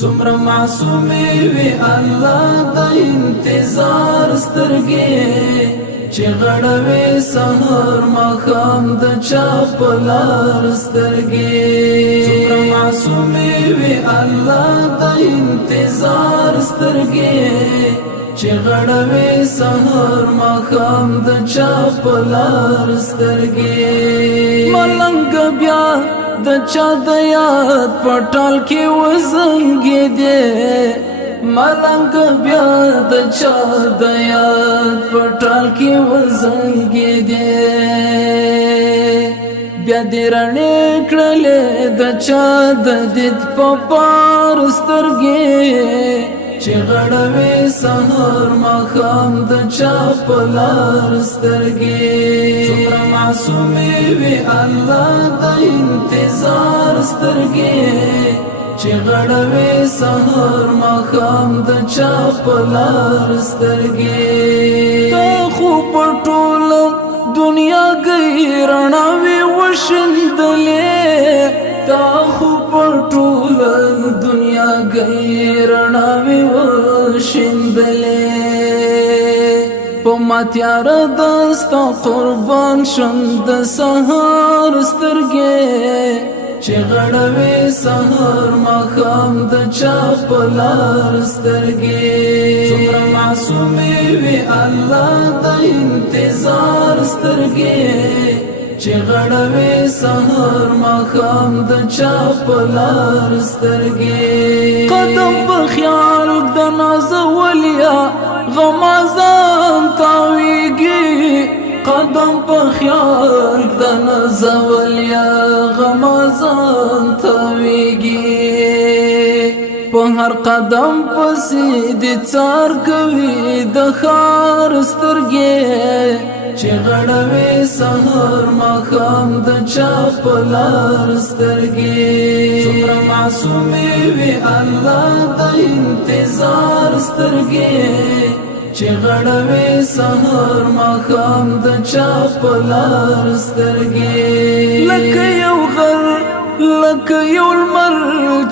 څومره معصومې وي الله د انتظار سترګې چې غړوي سحر ماښام د چا په لار سترګې څومره معصومې وي الله د انتظار سترګې چې غړوي سحر ماښام د چا په لار سترګې ملنګ بیا د چا د یاد پټال کې وزنګې دې ملنګ بیا د چا د یاد پټال کې وزنګې دې بیا دې رڼې کړلې د چا د دید په پار سترګې چې غړوي سحر ماښام د چا په لار سترګې څومره معصومې وي الله د انتظار سترګې چې غړوي سحر ماښام د چا په لار سترګې ته خو په ټوله دنیا گئی رڼاوې وشیندلې تا خو په ټوله دنیا گئی رڼاوې وشیندلې په ما تیاره دستا قربان شم د سحر سترګې چې غړوي سحر ماښام د چا په لار سترګې څومره معصومې وي الله د انتظار سترګې چې غړوي سحر ماښام د چا په لار سترګې قدم په خیال د نازولیا غمازان تاویږي قدم په خیال د نازولیا غمازان تاویږي په هر قدم پسې د څار کوي د خار سترګې چې غړوي سحر ماښام د چا په لار سترګې څومره معصومې وي الله د انتظار سترګې چې غړوي سحر ماښام د چا په لار سترګې لکه یو غر لکه یو لمر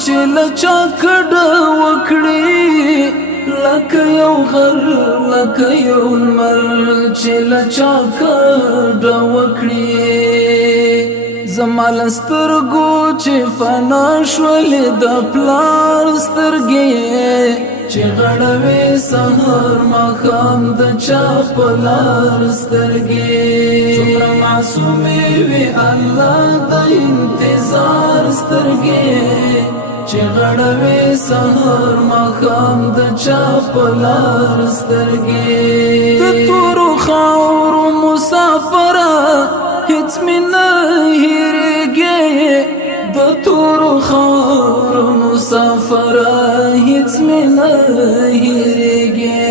چې له چا کډه وکړي لکه یو غر لکه یو لمر چې له چا کډه وکړي زما له سترګو چې فنا شولې د پلار سترګې چې غړوي سحر ماښام د چا په لار سترګې څومره معصومې وي الله د انتظار سترګې چې غړوي سحر ماښام د چا په لار سترګې د تورو خاورو مسافره هیڅ مې نه هېرېږي د تورو خاورو مسافره هیڅ مې نه هېرېږي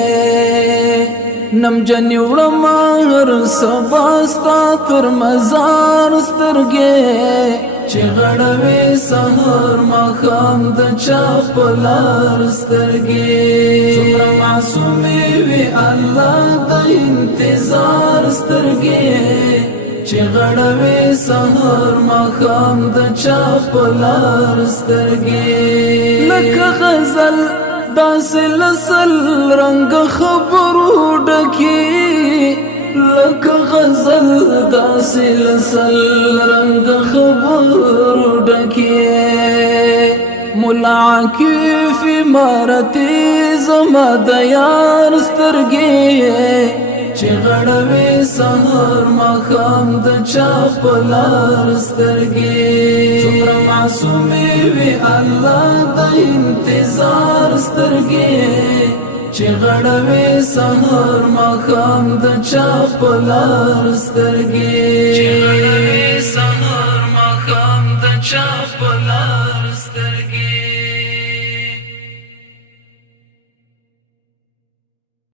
نمجنې وړم هر سبا ستا تر مزار سترګې چې غړوي سحر ماښام د چا په لار سترګې څومره معصومې وي الله د انتظار سترګې چې غړوي سحر ماښام د چا په لار سترګې لکه غزل داسې لسل رنګ خبرو ډکې لکه غزل داسې لسل رنګ خبرو ډکې مولا عاکف عمارتي زما د یار سترګې چې غړوي سحر ماښام د چا په لار سترګې څومره معصومې وي الله د انتظار سترګې چې غړوي سحر ماښام د چا په لار سترګې چې غړوي سحر